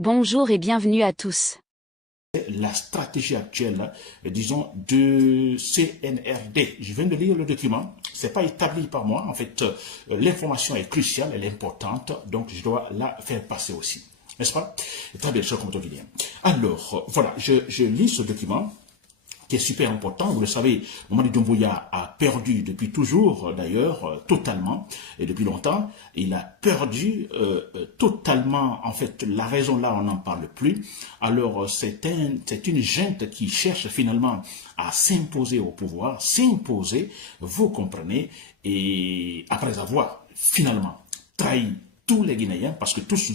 Bonjour et bienvenue à tous. La stratégie actuelle, disons, de CNRD. Je viens de lire le document. C'est pas établi par moi. En fait, l'information est cruciale, elle est importante, donc je dois la faire passer aussi. N'est-ce pas? Très bien, cher commentateur guinéen. Alors, voilà, je lis ce document qui est super important. Vous le savez, Mamadi Doumbouya a perdu depuis toujours, d'ailleurs, totalement, et depuis longtemps, il a perdu totalement, en fait, la raison là, on n'en parle plus. Alors, c'est une junte qui cherche finalement à s'imposer au pouvoir, s'imposer, vous comprenez, et après avoir finalement trahi tous les Guinéens, parce que tous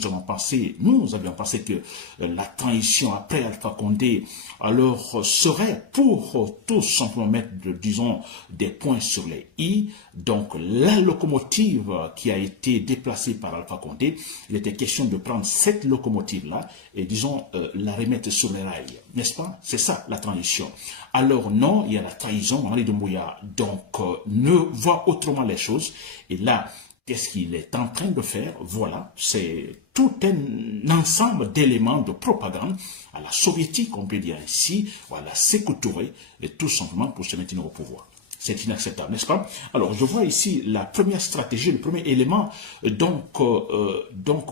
nous avions pensé que la transition après Alpha Condé, alors, serait pour tout simplement mettre, disons, des points sur les i. Donc, la locomotive qui a été déplacée par Alpha Condé, il était question de prendre cette locomotive-là et, disons, la remettre sur les rails. N'est-ce pas? C'est ça, la transition. Alors, non, il y a la trahison. Mamadi Doumbouya, donc, ne voit autrement les choses. Et là, qu'est-ce qu'il est en train de faire? Voilà, c'est tout un ensemble d'éléments de propagande à la soviétique, on peut dire ainsi, ou à la Sékou Touré, et tout simplement pour se maintenir au pouvoir. C'est inacceptable, n'est-ce pas? Alors, je vois ici la première stratégie, le premier élément, donc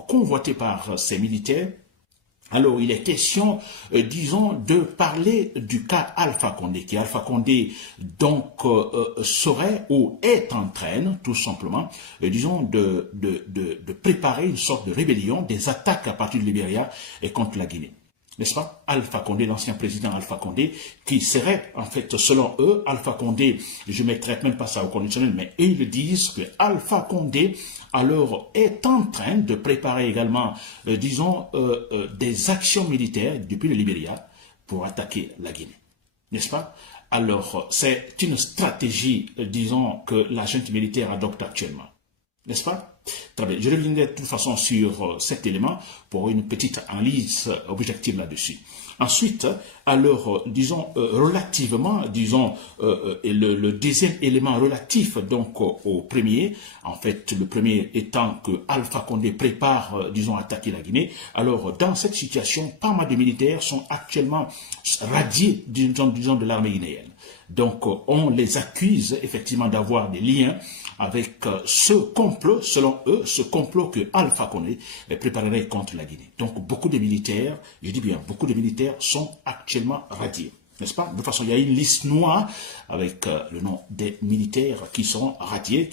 convoité par ces militaires. Alors, il est question, disons, de parler du cas Alpha Condé, qui Alpha Condé, donc, serait ou est en train, tout simplement, disons, de préparer une sorte de rébellion, des attaques à partir du Libéria et contre la Guinée. N'est-ce pas? Alpha Condé, l'ancien président Alpha Condé, qui serait, en fait, selon eux, Alpha Condé, je ne mettrai même pas ça au conditionnel, mais eux, ils disent que Alpha Condé, alors, est en train de préparer également, disons, des actions militaires depuis le Libéria pour attaquer la Guinée. N'est-ce pas? Alors, c'est une stratégie, disons, que la junte militaire adopte actuellement. N'est-ce pas? Très bien. Je reviendrai de toute façon sur cet élément pour une petite analyse objective là-dessus. Ensuite, alors, disons, relativement, disons, le deuxième élément relatif, donc, au premier, en fait, le premier étant que Alpha Condé prépare, disons, à attaquer la Guinée. Alors, dans cette situation, pas mal de militaires sont actuellement radiés, disons, de l'armée guinéenne. Donc, on les accuse, effectivement, d'avoir des liens avec ce complot, selon eux, ce complot que Alpha Condé préparerait contre la Guinée. Donc, beaucoup de militaires, je dis bien, beaucoup de militaires sont actuellement radiés. N'est-ce pas? De toute façon, il y a une liste noire avec le nom des militaires qui sont radiés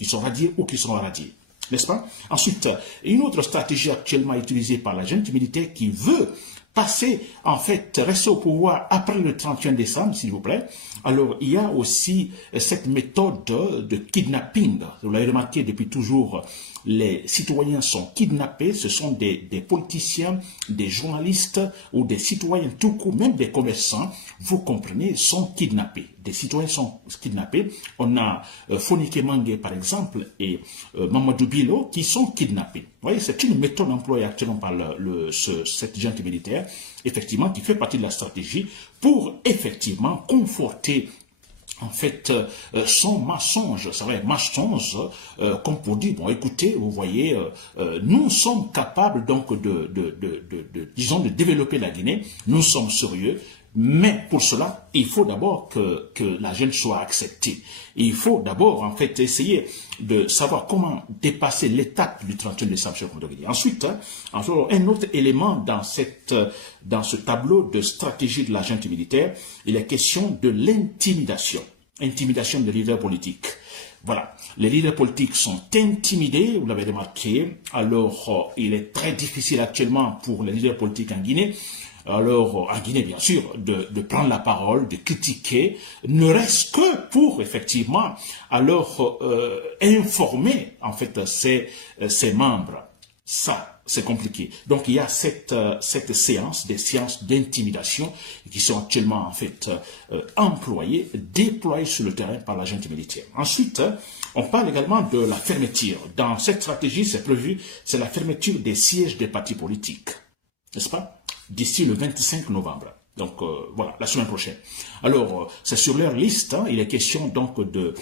ou qui seront radiés. N'est-ce pas? Ensuite, une autre stratégie actuellement utilisée par la junte militaire qui veut passer, en fait, rester au pouvoir après le 31 décembre, s'il vous plaît. Alors, il y a aussi cette méthode de kidnapping. Vous l'avez remarqué depuis toujours, les citoyens sont kidnappés. Ce sont des politiciens, des journalistes ou des citoyens tout court, même des commerçants, vous comprenez, sont kidnappés. Des citoyens sont kidnappés. On a Fonike Mangue, par exemple, et Mamadou Bilo qui sont kidnappés. Vous voyez, c'est une méthode employée actuellement par cette junte militaire, effectivement, qui fait partie de la stratégie pour, effectivement, conforter en fait, son mensonge, c'est vrai, mensonge, comme pour dire, bon, écoutez, vous voyez, nous sommes capables, donc, disons, de développer la Guinée, nous sommes sérieux, mais pour cela, il faut d'abord que la jeune soit acceptée. Il faut d'abord, en fait, essayer de savoir comment dépasser l'étape du 31 décembre. Ensuite, un autre élément dans ce tableau de stratégie de la junte militaire, il est question de l'intimidation. Intimidation des leaders politiques. Voilà, les leaders politiques sont intimidés, vous l'avez remarqué. Alors, il est très difficile actuellement pour les leaders politiques en Guinée. Alors, en Guinée, bien sûr, de prendre la parole, de critiquer, ne reste que pour, effectivement, alors, informer, en fait, ses membres. Ça, c'est compliqué. Donc, il y a cette séance, des séances d'intimidation qui sont actuellement, en fait, employées, déployées sur le terrain par la junte militaire. Ensuite, on parle également de la fermeture. Dans cette stratégie, c'est prévu, c'est la fermeture des sièges des partis politiques. N'est-ce pas? D'ici le 25 novembre. Donc voilà, la semaine prochaine. Alors, c'est sur leur liste, hein, il est question donc de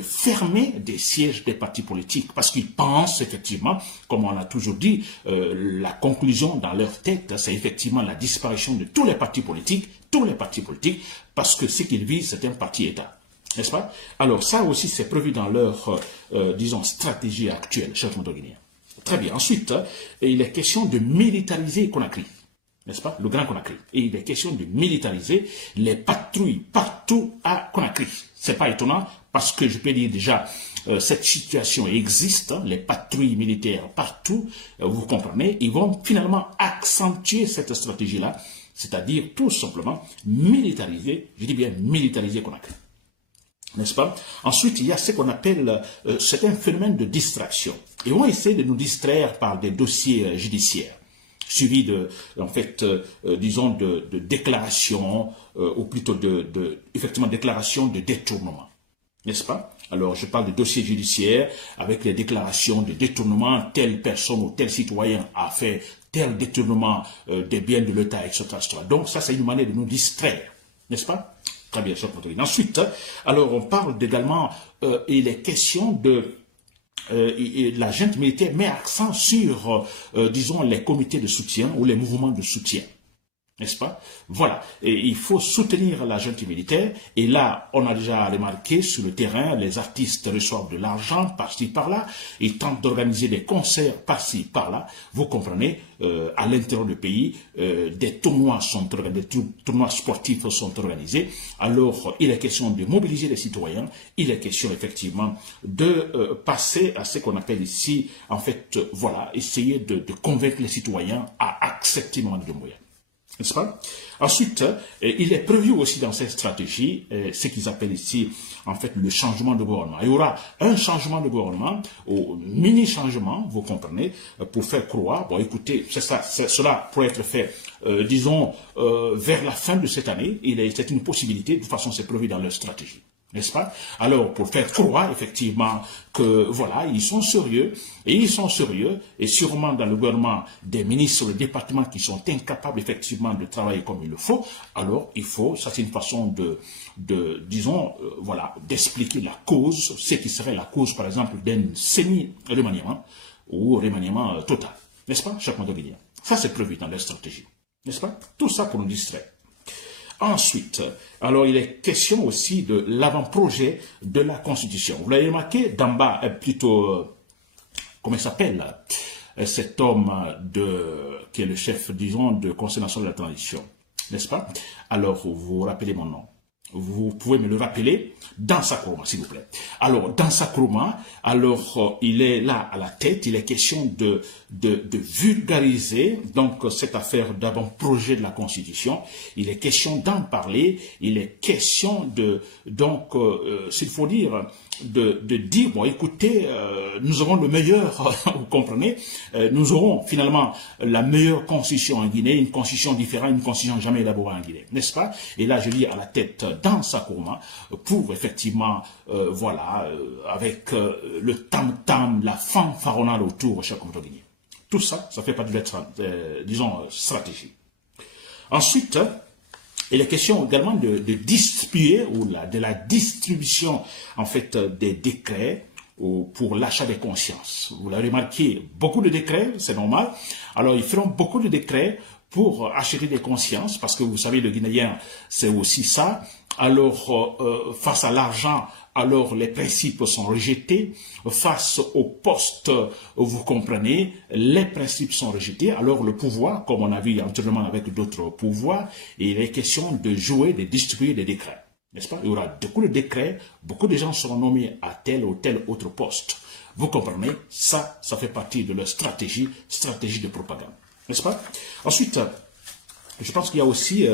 fermer des sièges des partis politiques, parce qu'ils pensent effectivement, comme on a toujours dit, la conclusion dans leur tête, c'est effectivement la disparition de tous les partis politiques, parce que ce qu'ils visent, c'est un parti-État. N'est-ce pas? Alors ça aussi, c'est prévu dans leur, disons, stratégie actuelle, chers Mondoguinéens. Très bien. Ensuite, il est question de militariser Conakry. N'est-ce pas? Le Grand Conakry. Et il est question de militariser les patrouilles partout à Conakry. C'est pas étonnant parce que je peux dire déjà, cette situation existe, hein, les patrouilles militaires partout, vous comprenez, ils vont finalement accentuer cette stratégie-là, c'est-à-dire tout simplement militariser, je dis bien militariser Conakry. N'est-ce pas? Ensuite, il y a ce qu'on appelle, c'est un phénomène de distraction. Ils vont essayer de nous distraire par des dossiers judiciaires, suivi de, en fait, disons, de déclarations, ou plutôt effectivement, déclarations de détournement. N'est-ce pas? Alors, je parle de dossiers judiciaires avec les déclarations de détournement, telle personne ou tel citoyen a fait tel détournement des biens de l'État, etc., etc. Donc, ça, c'est une manière de nous distraire. N'est-ce pas? Très bien, cher Patrick. Ensuite, alors, on parle également, il est question de la junte militaire met accent sur, disons, les comités de soutien ou les mouvements de soutien. N'est-ce pas? Voilà. Et il faut soutenir la junte militaire. Et là, on a déjà remarqué sur le terrain, les artistes reçoivent de l'argent par-ci, par-là. Ils tentent d'organiser des concerts par-ci, par-là. Vous comprenez, à l'intérieur du pays, des tournois sont organisés, des tournois sportifs sont organisés. Alors, il est question de mobiliser les citoyens. Il est question, effectivement, de passer à ce qu'on appelle ici, en fait, voilà, essayer de convaincre les citoyens à accepter Mamadi Doumbouya. N'est-ce pas? Ensuite, il est prévu aussi dans cette stratégie, ce qu'ils appellent ici, en fait, le changement de gouvernement. Il y aura un changement de gouvernement, ou mini-changement, vous comprenez, pour faire croire, bon, écoutez, cela pourrait être fait, disons, vers la fin de cette année. C'est une possibilité, de toute façon, c'est prévu dans leur stratégie. N'est-ce pas? Alors, pour faire croire, effectivement, que, voilà, ils sont sérieux, et sûrement dans le gouvernement, des ministres, des départements qui sont incapables, effectivement, de travailler comme il le faut, alors, il faut, ça c'est une façon disons, voilà, d'expliquer la cause, ce qui serait la cause, par exemple, d'un semi-remaniement, ou remaniement total. N'est-ce pas, chaque Mondoguinéen? Ça, c'est prévu dans leur stratégie. N'est-ce pas? Tout ça pour nous distraire. Ensuite, alors il est question aussi de l'avant-projet de la Constitution. Vous l'avez remarqué, d'en bas, plutôt, comment il s'appelle, cet homme qui est le chef, disons, de Conseil national de la transition, n'est-ce pas? Alors, vous vous rappelez mon nom. Vous pouvez me le rappeler, Dansa Kroma, s'il vous plaît. Alors, Dansa Kroma, alors, il est là à la tête, il est question de vulgariser, donc, cette affaire d'avant-projet de la Constitution. Il est question d'en parler, il est question donc, s'il faut dire, de dire, bon, écoutez, nous aurons le meilleur, vous comprenez, nous aurons finalement la meilleure constitution en Guinée, une constitution différente, une constitution jamais élaborée en Guinée, n'est-ce pas? Et là, je dis à la tête Dansa Kroma pour effectivement, voilà, avec le tam-tam, la fanfaronnade autour, cher communauté guinéen. Tout ça, ça fait partie de notre, disons, stratégie. Ensuite, il est question également de distribuer ou de la distribution en fait des décrets pour l'achat des consciences. Vous l'avez remarqué, beaucoup de décrets, c'est normal. Alors ils feront beaucoup de décrets pour acheter des consciences, parce que vous savez, le Guinéen, c'est aussi ça. Alors, face à l'argent, alors les principes sont rejetés. Face au poste, vous comprenez, les principes sont rejetés. Alors le pouvoir, comme on a vu antérieurement avec d'autres pouvoirs, il est question de jouer, de distribuer des décrets. N'est-ce pas? Il y aura beaucoup de décrets, beaucoup de gens seront nommés à tel ou tel autre poste. Vous comprenez, ça fait partie de leur stratégie de propagande. N'est-ce pas? Ensuite, je pense qu'il y a aussi,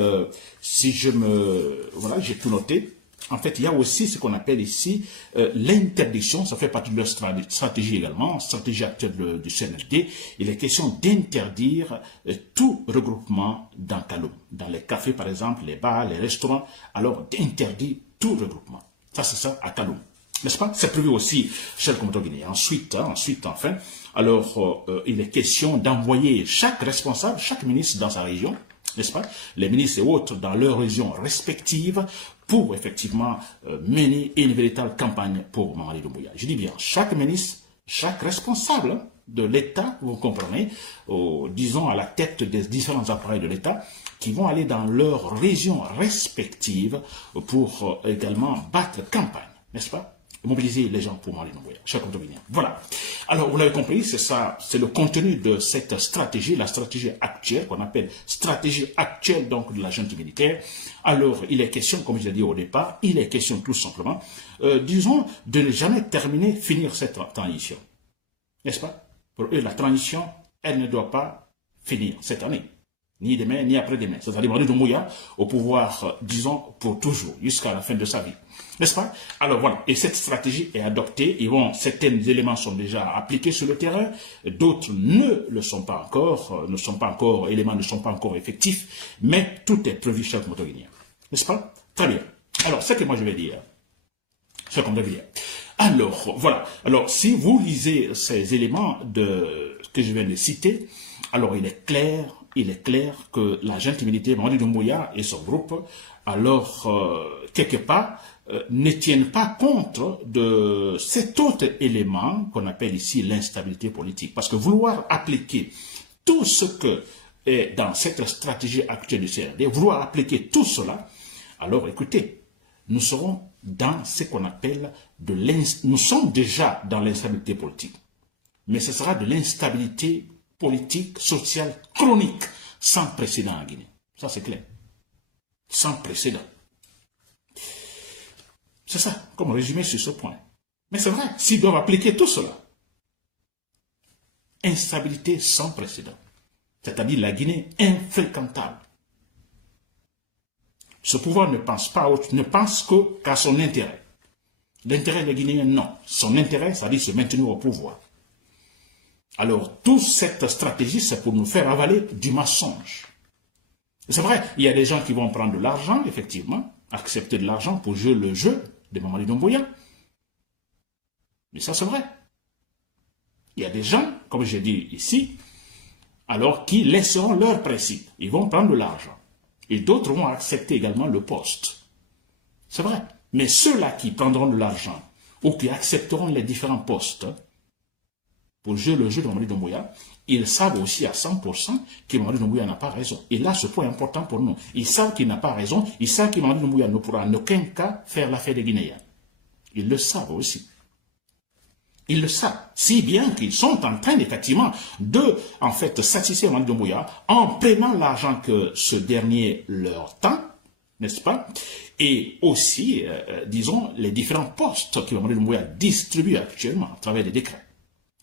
voilà, j'ai tout noté. En fait, il y a aussi ce qu'on appelle ici l'interdiction, ça fait partie de leur stratégie également, stratégie actuelle du CNRD. Il est question d'interdire tout regroupement dans Kaloum. Dans les cafés, par exemple, les bars, les restaurants, alors d'interdire tout regroupement. Ça, c'est ça à Kaloum. N'est-ce pas? C'est prévu aussi chez le communauté guinéen. Ensuite, enfin, alors, il est question d'envoyer chaque responsable, chaque ministre dans sa région, n'est-ce pas? Les ministres et autres dans leurs régions respectives pour effectivement mener une véritable campagne pour Mamadi Doumbouya. Je dis bien, chaque ministre, chaque responsable de l'État, vous comprenez, disons à la tête des différents appareils de l'État, qui vont aller dans leurs régions respectives pour également battre campagne, n'est-ce pas? Mobiliser les gens pour Mamadi Doumbouya. Voilà. Alors, vous l'avez compris, c'est ça, c'est le contenu de cette stratégie, la stratégie actuelle, qu'on appelle stratégie actuelle donc de la junte militaire. Alors, il est question, comme je l'ai dit au départ, il est question tout simplement, disons, de ne jamais terminer, finir cette transition. N'est-ce pas? Pour eux, la transition, elle ne doit pas finir cette année. Ni demain, ni après-demain. C'est-à-dire Mamadi Doumbouya au pouvoir, disons, pour toujours, jusqu'à la fin de sa vie. N'est-ce pas? Alors voilà, et cette stratégie est adoptée, certains éléments sont déjà appliqués sur le terrain, d'autres ne le sont pas encore, éléments ne sont pas encore effectifs, mais tout est prévu chaque motoguinéen. N'est-ce pas? Très bien. Alors, ce que moi je vais dire, ce qu'on devait dire. Alors, voilà. Alors, si vous lisez ces éléments que je viens de citer, alors il est clair que la junte militaire Mamadi Doumbouya et son groupe, alors, quelque part, ne tiennent pas compte de cet autre élément qu'on appelle ici l'instabilité politique. Parce que vouloir appliquer tout ce que est dans cette stratégie actuelle du CRD, vouloir appliquer tout cela, alors écoutez, nous serons dans ce qu'on appelle nous sommes déjà dans l'instabilité politique. Mais ce sera de l'instabilité politique, sociale, chronique, sans précédent en Guinée. Ça c'est clair. Sans précédent. C'est ça, comme résumé sur ce point. Mais c'est vrai, s'ils doivent appliquer tout cela, instabilité sans précédent, c'est-à-dire la Guinée infréquentable. Ce pouvoir ne pense pas autre, ne pense qu'à son intérêt. L'intérêt des Guinéens, non. Son intérêt, c'est-à-dire se maintenir au pouvoir. Alors, toute cette stratégie, c'est pour nous faire avaler du mensonge. C'est vrai, il y a des gens qui vont prendre de l'argent, effectivement, accepter de l'argent pour jouer le jeu de Mamadi Doumbouya. Mais ça, c'est vrai. Il y a des gens, comme j'ai dit ici, alors qui laisseront leurs principes. Ils vont prendre de l'argent. Et d'autres vont accepter également le poste. C'est vrai. Mais ceux-là qui prendront de l'argent ou qui accepteront les différents postes pour jouer le jeu de Mamadi Doumbouya, ils savent aussi à 100% que Mamadi Doumbouya n'a pas raison. Et là, ce point est important pour nous. Ils savent qu'il n'a pas raison. Ils savent que Mamadi Doumbouya ne pourra en aucun cas faire l'affaire des Guinéens. Ils le savent aussi. Ils le savent. Si bien qu'ils sont en train, effectivement, de, en fait, satisfaire Mamadi Doumbouya en prenant l'argent que ce dernier leur tend, n'est-ce pas? Et aussi, disons, les différents postes que Mamadi Doumbouya distribue actuellement à travers des décrets.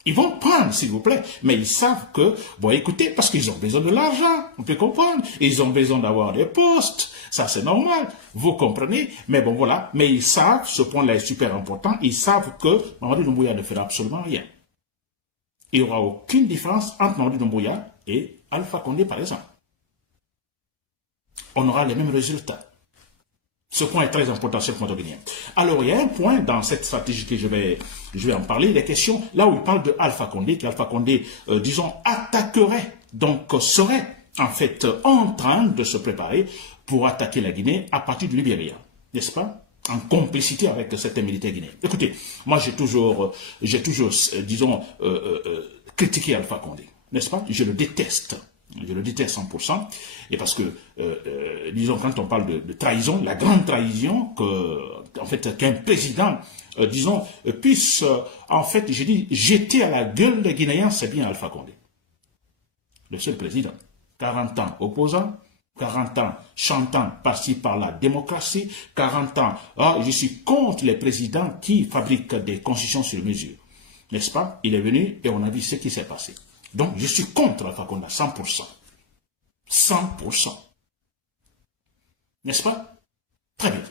Ils vont prendre, s'il vous plaît, mais ils savent que, bon, écoutez, parce qu'ils ont besoin de l'argent, on peut comprendre, ils ont besoin d'avoir des postes, ça c'est normal, vous comprenez, mais bon, voilà, mais ils savent, ce point-là est super important, ils savent que Mamadi Doumbouya ne fera absolument rien. Il n'y aura aucune différence entre Mamadi Doumbouya et Alpha Condé, par exemple. On aura les mêmes résultats. Ce point est très important chez le Congo-Guinéen. Alors, il y a un point dans cette stratégie que je vais en parler, les questions, là où il parle de Alpha Condé, qu'Alpha Condé, disons, attaquerait, donc serait en fait en train de se préparer pour attaquer la Guinée à partir du Libéria, n'est-ce pas? En complicité avec certains militaires guinéens. Écoutez, moi j'ai toujours, disons, critiqué Alpha Condé, n'est-ce pas? Je le déteste. Je le déteste 100%, et parce que, disons, quand on parle de trahison, la grande trahison en fait, qu'un président, disons, puisse, en fait, j'ai dit, jeter à la gueule des Guinéens, c'est bien Alpha Condé. Le seul président. 40 ans opposant, 40 ans chantant par-ci par-là démocratie, 40 ans, je suis contre les présidents qui fabriquent des constitutions sur mesure. N'est-ce pas? Il est venu et on a vu ce qui s'est passé. Donc, je suis contre Alpha Condé à 100%. 100%. N'est-ce pas? Très bien.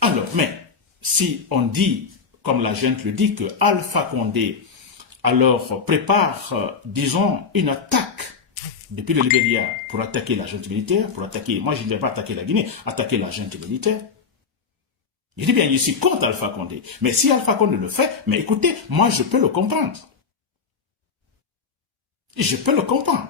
Alors, mais, si on dit, comme la gente le dit, que Alpha Condé, alors, prépare, disons, une attaque depuis le Libéria pour attaquer la junte militaire, pour attaquer, moi je ne vais pas attaquer la Guinée, attaquer la junte militaire. Je dis bien, je suis contre Alpha Condé. Mais si Alpha Condé le fait, mais écoutez, moi je peux le comprendre. Je peux le comprendre.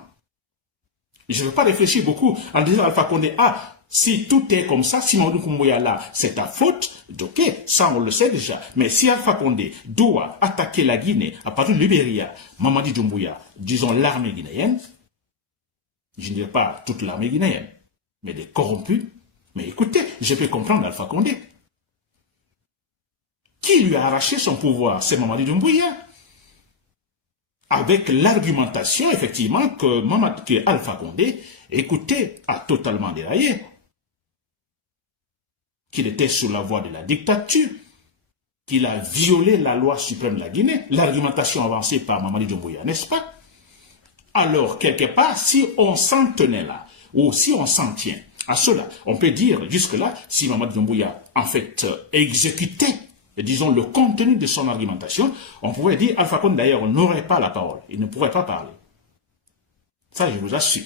Je ne veux pas réfléchir beaucoup en disant à Alpha Condé, ah, si tout est comme ça, si Mamadou Doumbouya là, c'est ta faute, ok, ça on le sait déjà. Mais si Alpha Condé doit attaquer la Guinée à partir de Libéria, Mamadi Doumbouya, disons l'armée guinéenne, je ne dirais pas toute l'armée guinéenne, mais des corrompus, mais écoutez, je peux comprendre Alpha Condé. Qui lui a arraché son pouvoir? C'est Mamadi Doumbouya. Avec l'argumentation, effectivement, que Alpha Condé, écoutez, a totalement déraillé. Qu'il était sous la voie de la dictature, qu'il a violé la loi suprême de la Guinée, l'argumentation avancée par Mamadi Doumbouya, n'est-ce pas? Alors, quelque part, si on s'en tenait là, ou si on s'en tient à cela, on peut dire jusque-là, si Mamadi Doumbouya, en fait, exécutait, disons, le contenu de son argumentation, on pourrait dire, Alpha Condé d'ailleurs n'aurait pas la parole, il ne pourrait pas parler. Ça, je vous assure.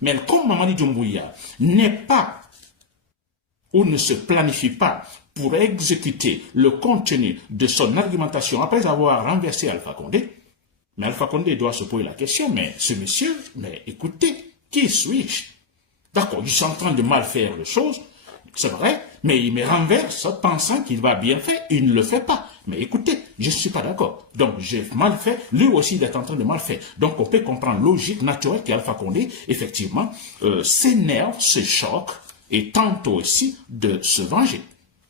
Mais comme Mamadi Doumbouya n'est pas, ou ne se planifie pas pour exécuter le contenu de son argumentation après avoir renversé Alpha Condé, mais Alpha Condé doit se poser la question, mais ce monsieur, mais écoutez, qui suis-je? D'accord, je suis en train de mal faire les choses, c'est vrai, mais il me renverse pensant qu'il va bien faire, il ne le fait pas. Mais écoutez, je ne suis pas d'accord. Donc j'ai mal fait, lui aussi il est en train de mal faire. Donc on peut comprendre logique, naturelle qu'Alpha Condé, effectivement, s'énerve, se choque, et tente aussi de se venger.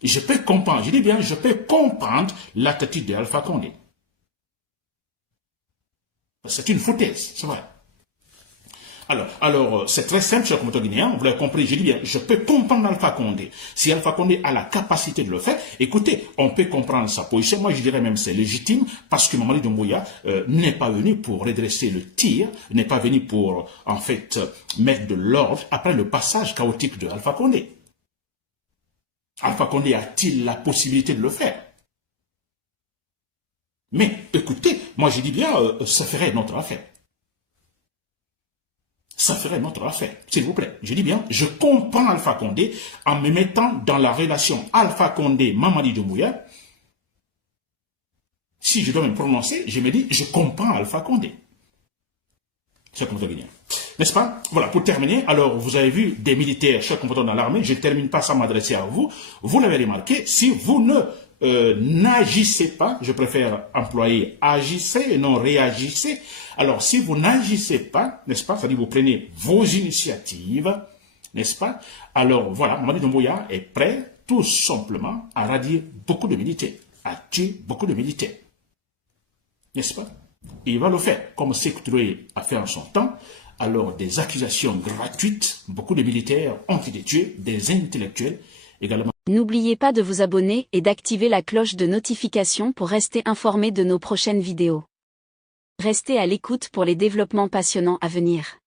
Je peux comprendre, je dis bien, je peux comprendre l'attitude d'Alpha Condé. C'est une foutaise, c'est vrai. Alors c'est très simple, cher commentateur guinéen, vous l'avez compris, je dis bien, je peux comprendre Alpha Condé. Si Alpha Condé a la capacité de le faire, écoutez, on peut comprendre sa position. Moi, je dirais même c'est légitime, parce que Mamadi Doumbouya n'est pas venu pour redresser le tir, n'est pas venu pour, en fait, mettre de l'ordre après le passage chaotique de Alpha Condé. Alpha Condé a-t-il la possibilité de le faire? Mais, écoutez, moi je dis bien, ça ferait notre affaire. Ça ferait notre affaire, s'il vous plaît. Je dis bien, je comprends Alpha Condé en me mettant dans la relation Alpha Condé-Mamadi Doumbouya. Si je dois me prononcer, je me dis, je comprends Alpha Condé. C'est comme ça, guinéen. N'est-ce pas? Voilà, pour terminer, alors vous avez vu des militaires, chers combattants dans l'armée, je ne termine pas sans m'adresser à vous. Vous l'avez remarqué, si vous ne n'agissez pas, je préfère employer agissez et non réagissez. Alors, si vous n'agissez pas, n'est-ce pas, c'est-à-dire vous prenez vos initiatives, n'est-ce pas? Alors, voilà, Mamadi Doumbouya est prêt, tout simplement, à radier beaucoup de militaires, à tuer beaucoup de militaires. N'est-ce pas? Et il va le faire, comme Sékou Touré a fait en son temps. Alors, des accusations gratuites, beaucoup de militaires ont été tués, des intellectuels également. N'oubliez pas de vous abonner et d'activer la cloche de notification pour rester informé de nos prochaines vidéos. Restez à l'écoute pour les développements passionnants à venir.